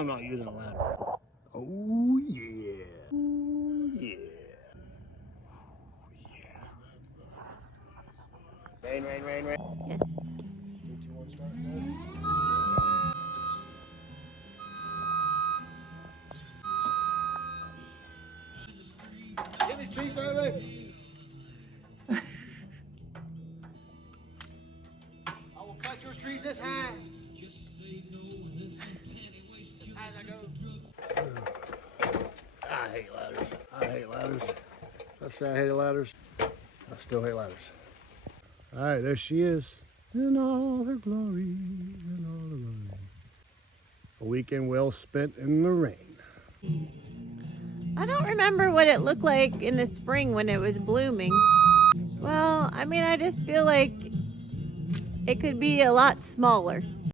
I'm not using a ladder. Oh yeah. Oh yeah. Rain, rain, rain, rain. Yes. 3, 2, 1, start. Go. Get these trees over. I will cut your trees this high. As I go. I hate ladders. I hate ladders. Let's say I hate ladders. I still hate ladders. All right, there she is. In all her glory, in all her glory. A weekend well spent in the rain. I don't remember what it looked like in the spring when it was blooming. Well, I mean, I just feel like it could be a lot smaller.